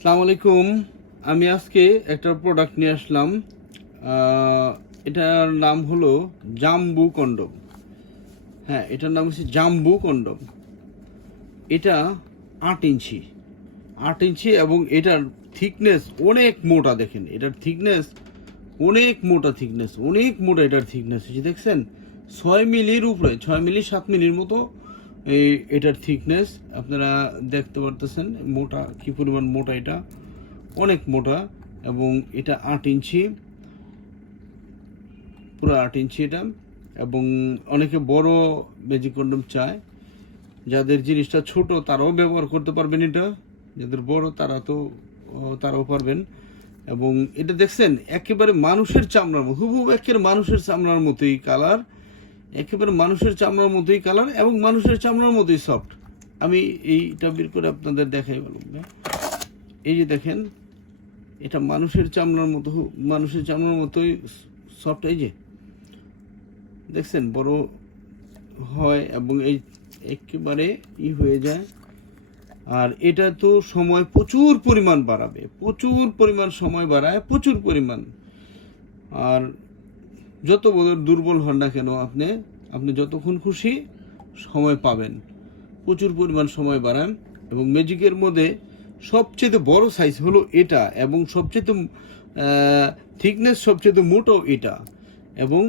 আসসালামু আলাইকুম। আমি আজকে একটা প্রোডাক্ট নিয়ে আসলাম। এটার নাম হলো জাম্বু কন্ডম। হ্যাঁ, এটার নাম হচ্ছে জাম্বু কন্ডম। এটা 8 ইঞ্চি 8 ইঞ্চি এবং এটার থিকনেস অনেক মোটা। দেখেন এটার থিকনেস অনেক মোটা, অনেক মোটা। এটার থিকনেস হচ্ছে দেখছেন 6 মিলির উপরে, 6 মিলি 7 মিলির মতো এটার থিকনেস। আপনারা দেখতে পারতেছেন মোটা, কি পরিমাণ মোটা এটা, অনেক মোটা। এবং এটা 8 ইঞ্চি, পুরো 8 ইঞ্চি এটা। এবং অনেকে বড় ম্যাজিক কন্ডম চায়। যাদের জিনিসটা ছোট তারাও ব্যবহার করতে পারবেন এটা, যাদের বড় তারাও পারবেন। এবং এটা দেখছেন একেবারে মানুষের চামড়ার মতো, হুবহু একেবারে মানুষের চামড়ার মতোই কালার, একেবারে মানুষের চামড়ার মতোই কালার এবং মানুষের চামড়ার মতোই সফট। আমি এইটা বের করে আপনাদের দেখাই বলুন। এই যে দেখেন, এটা মানুষের চামড়ার মতোই সফট। এই যে দেখছেন বড় হয় এবং এই একেবারে হয়ে যায়। আর এটা তো সময় প্রচুর পরিমাণ বাড়াবে, প্রচুর পরিমাণ সময় বাড়ায়, প্রচুর পরিমাণ। আর যত দুর্বল হন না কেন আপনি যতক্ষণ খুশি সময় পাবেন, প্রচুর পরিমাণ সময় বাড়ান। এবং ম্যাজিকের মধ্যে সবচেয়ে বড় সাইজ হলো এটা, এবং সবচেয়ে থিকনেস সবচেয়ে মোটো এটা। এবং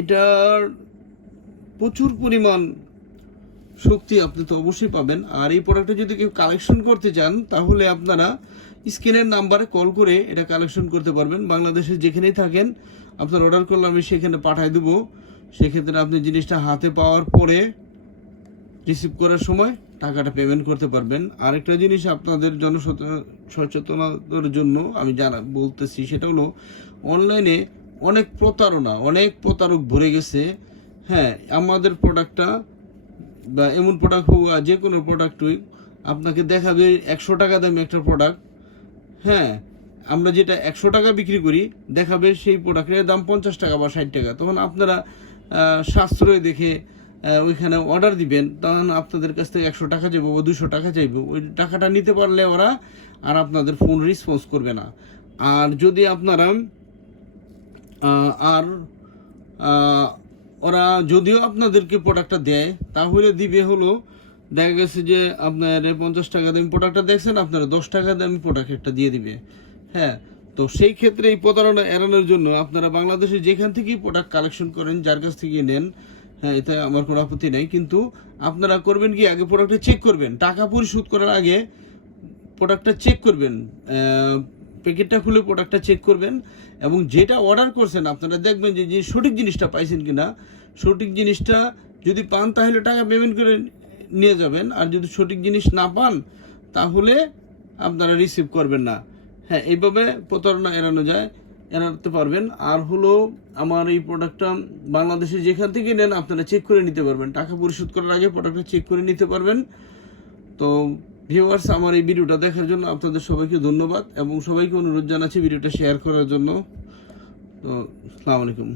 এটার প্রচুর পরিমাণ শক্তি আপনি তো অবশ্যই পাবেন। আর এই প্রোডাক্টটা যদি কেউ কালেকশন করতে চান তাহলে আপনারা স্ক্রিনের নাম্বারে কল করে এটা কালেকশন করতে পারবেন। বাংলাদেশে যেখানেই থাকেন আপনার অর্ডার করলে আমি সেখানে পাঠিয়ে দেবো। সেক্ষেত্রে আপনি জিনিসটা হাতে পাওয়ার পরে রিসিভ করার সময় টাকাটা পেমেন্ট করতে পারবেন। আরেকটা জিনিস আপনাদের সচেতনতার জন্য আমি বলতেছি, সেটা হলো অনলাইনে অনেক প্রতারক ভরে গেছে। হ্যাঁ, আমাদের প্রোডাক্টটা বা এমন প্রোডাক্ট হোক, যে কোনো প্রোডাক্টই আপনাকে দেখাবে 100 টাকা দামি একটা প্রোডাক্ট। হ্যাঁ, আমরা যেটা 100 টাকা বিক্রি করি দেখাবে সেই প্রোডাক্টের দাম 50 টাকা বা 60 টাকা। তখন আপনারা সাশ্রয় দেখে ওইখানে অর্ডার দিবেন, তখন আপনাদের কাছ থেকে 100 টাকা চাইবো বা 200 টাকা চাইবো। ওই টাকাটা নিতে পারলে ওরা আর আপনাদের ফোন রেসপন্স করবে না। আর যদি আপনারা আর ওরা যদিও আপনাদেরকে প্রোডাক্টটা দেয় তাহলে দিবে হলো, দেখা গেছে যে আপনার 50 টাকা দামি প্রোডাক্টটা দেখছেন, আপনারা 10 টাকা দামি প্রোডাক্ট একটা দিয়ে দিবে। হ্যাঁ, তো সেই ক্ষেত্রে এই প্রতারণা এড়ানোর জন্য আপনারা বাংলাদেশে যেখান থেকেই প্রোডাক্ট কালেকশন করেন, যার কাছ থেকে নেন, হ্যাঁ, এতে আমার কোনো আপত্তি নেই। কিন্তু আপনারা করবেন কি, আগে প্রোডাক্টটা চেক করবেন। টাকা পরিশোধ করার আগে প্রোডাক্টটা চেক করবেন, প্যাকেটটা খুলে প্রোডাক্টটা চেক করবেন। এবং যেটা অর্ডার করছেন আপনারা দেখবেন যে সঠিক জিনিসটা পাইছেন কিনা। সঠিক জিনিসটা যদি পান তাহলে টাকা পেমেন্ট করে নিয়ে যাবেন, আর যদি সঠিক জিনিস না পান তাহলে আপনারা রিসিভ করবেন না। হ্যাঁ, এইভাবে প্রতারণা এড়াতে পারবেন। আর হলো আমার এই প্রোডাক্টটা বাংলাদেশে যেখান থেকে নেন আপনারা চেক করে নিতে পারবেন, টাকা পরিশোধ করার আগে প্রোডাক্টটা চেক করে নিতে পারবেন। তো ভিউয়ার্স, আমার এই ভিডিওটা দেখার জন্য আপনাদের সবাইকে ধন্যবাদ এবং সবাইকে অনুরোধ জানাচ্ছি ভিডিওটা শেয়ার করার জন্য। তো আসসালামু আলাইকুম।